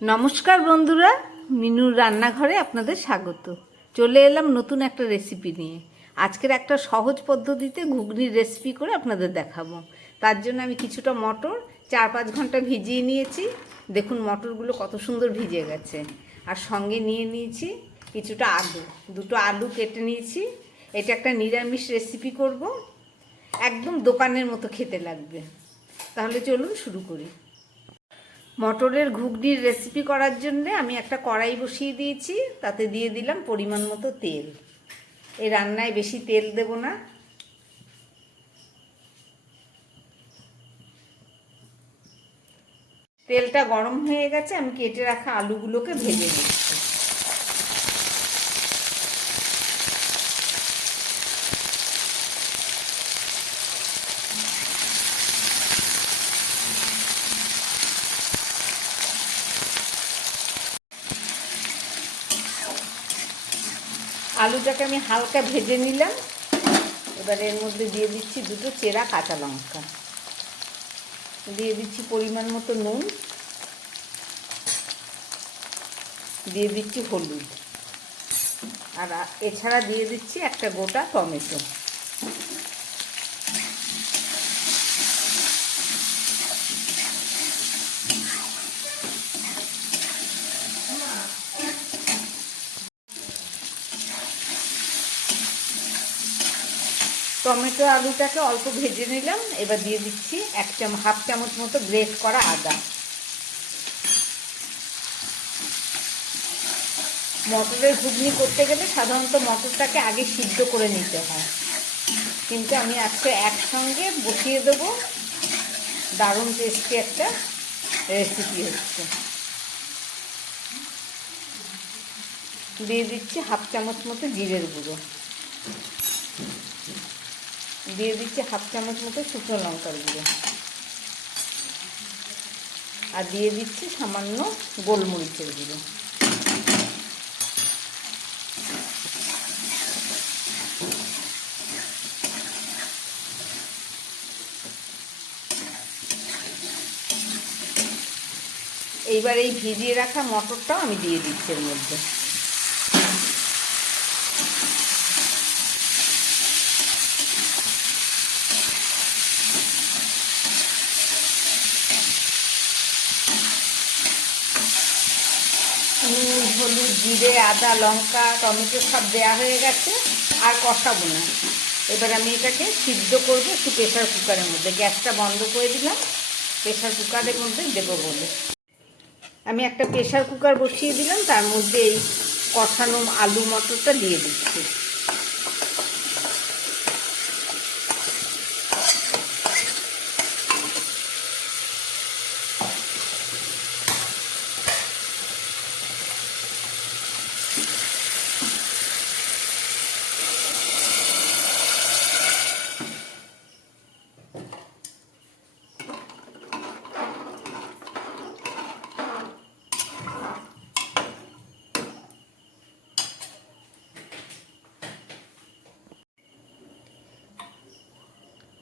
নমস্কার বন্ধুরা, মিনুর রান্নাঘরে আপনাদের স্বাগত। চলে এলাম নতুন একটা রেসিপি নিয়ে। আজকের একটা সহজ পদ্ধতিতে ঘুগনির রেসিপি করে আপনাদের দেখাবো। তার জন্য আমি কিছুটা মটর 4-5 ঘন্টা ভিজিয়ে নিয়েছি। দেখুন মটরগুলো কত সুন্দর ভিজে গেছে। আর সঙ্গে নিয়ে নিয়েছি কিছুটা আলু, দুটো আলু কেটে নিয়েছি। এটা একটা নিরামিষ রেসিপি করব, একদম দোকানের মতো খেতে লাগবে। তাহলে চলুন শুরু করি। মটরের ঘুগনির রেসিপি করার জন্য আমি একটা কড়াই বসিয়ে দিয়েছি, তাতে দিয়ে দিলাম পরিমাণ মতো তেল। এই রান্নায় বেশি তেল দেব না। তেলটা গরম হয়ে গেছে, আমি কেটে রাখা আলুগুলোকে ভেজে নিচ্ছি। আলুটাকে আমি হালকা ভেজে নিলাম। এবার এর মধ্যে দিয়ে দিচ্ছি দুটো চেরা কাঁচা লঙ্কা, দিয়ে দিচ্ছি পরিমাণ মতো নুন, দিয়ে দিচ্ছি হলুদ, আর এছাড়া দিয়ে দিচ্ছি একটা গোটা টমেটো। টমেটো আলুটাকে অল্প ভেজে নিলাম। এবার দিয়ে দিচ্ছি হাফ চামচ মতো গ্রেট করা আদা। মটরের ঘুগনি করতে গেলে সাধারণত মটরটাকে আগে সিদ্ধ করে নিতে হয়, কিন্তু আমি আজকে একসঙ্গে বসিয়ে দেবো। দারুণ টেস্টি একটা রেসিপি হচ্ছে। দিয়ে দিচ্ছি হাফ চামচ মতো জিরের গুঁড়ো, দিয়ে দিচ্ছি হাফ চামচ মতো শুকনো লঙ্কার গুঁড়ো, আর দিয়ে দিচ্ছি সামান্য গোলমরিচের গুঁড়ো। এইবার এই ভিজিয়ে রাখা মটরটাও আমি দিয়ে দিচ্ছি এর মধ্যে। নুন, হলুদ, জিরে, আদা, লঙ্কা, টমেটো সব দেওয়া হয়ে গেছে, আর কষাবো না। এবার আমি এটাকে সিদ্ধ করবো একটু প্রেশার কুকারের মধ্যে। গ্যাসটা বন্ধ করে দিলাম প্রেশার কুকারের মধ্যে দেবো বলে। আমি একটা প্রেশার কুকার বসিয়ে দিলাম, তার মধ্যে এই কষানো আলু মটরটা দিয়ে দিচ্ছি।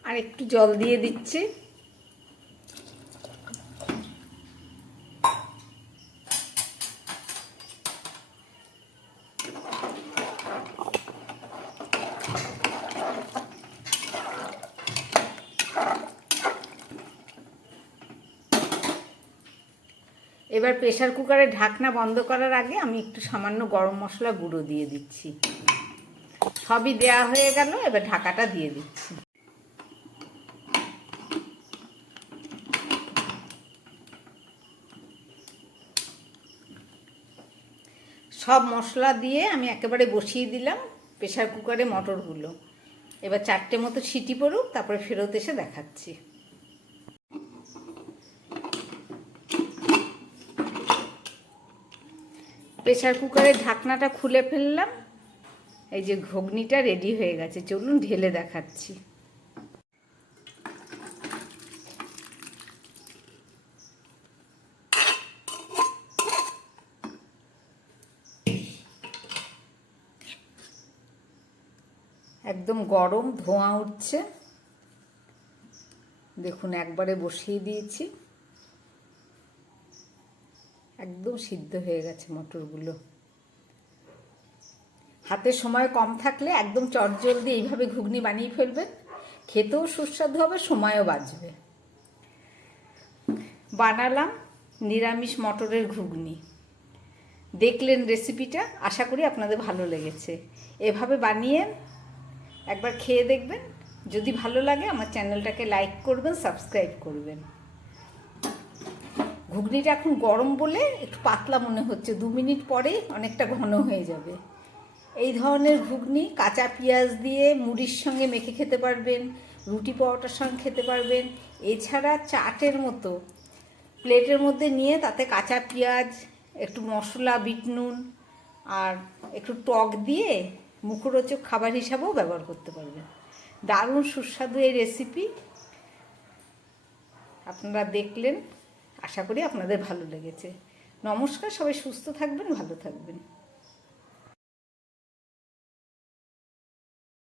আর একটু জল দিয়ে দিচ্ছি। এবার প্রেশার কুকারের ঢাকনা বন্ধ করার আগে আমি একটু সামান্য গরম মশলা গুঁড়ো দিয়ে দিচ্ছি। সবই দেওয়া হয়ে গেল, এবার ঢাকাটা দিয়ে দিচ্ছি। সব মশলা দিয়ে আমি একেবারে বসিয়ে দিলাম প্রেশার কুকারে মটরগুলো। এবার 4টে মতো সিটি পড়ুক, তারপরে ফেরত এসে দেখাচ্ছি। প্রেশার কুকারের ঢাকনাটা খুলে ফেললাম। এই যে ঘুগনিটা রেডি হয়ে গেছে, চলুন ঢেলে দেখাচ্ছি। একদম গরম, ধোঁয়া উঠছে। দেখুন একবারে বসিয়ে দিয়েছি। একদম সিদ্ধ হয়ে গেছে মটরগুলো। হাতে সময় কম থাকলে একদম চটজলদি এইভাবে ঘুগনি বানিয়ে ফেলবেন, খেতেও সুস্বাদু হবে, সময়ও বাঁচবে। বানালাম নিরামিষ মটরের ঘুগনি। দেখলেন রেসিপিটা, আশা করি আপনাদের ভালো লেগেছে। এভাবে বানিয়ে একবার খেয়ে দেখবেন, যদি ভালো লাগে আমার চ্যানেলটাকে লাইক করবেন, সাবস্ক্রাইব করবেন। ঘুগনিটা এখন গরম বলে একটু পাতলা মনে হচ্ছে, 2 মিনিট পরেই অনেকটা ঘন হয়ে যাবে। এই ধরনের ঘুগনি কাঁচা পেঁয়াজ দিয়ে মুড়ির সঙ্গে মেখে খেতে পারবেন, রুটি পরোটার সঙ্গে খেতে পারবেন। এছাড়া চাটের মতো প্লেটের মধ্যে নিয়ে তাতে কাঁচা পেঁয়াজ, একটু মশলা, বিট নুন আর একটু টক দিয়ে মুখরোচক খাবার হিসাবেও ব্যবহার করতে পারবেন। দারুণ সুস্বাদু এই রেসিপি আপনারা দেখলেন, আশা করি আপনাদের ভালো লেগেছে। নমস্কার, সবাই সুস্থ থাকবেন, ভালো থাকবেন।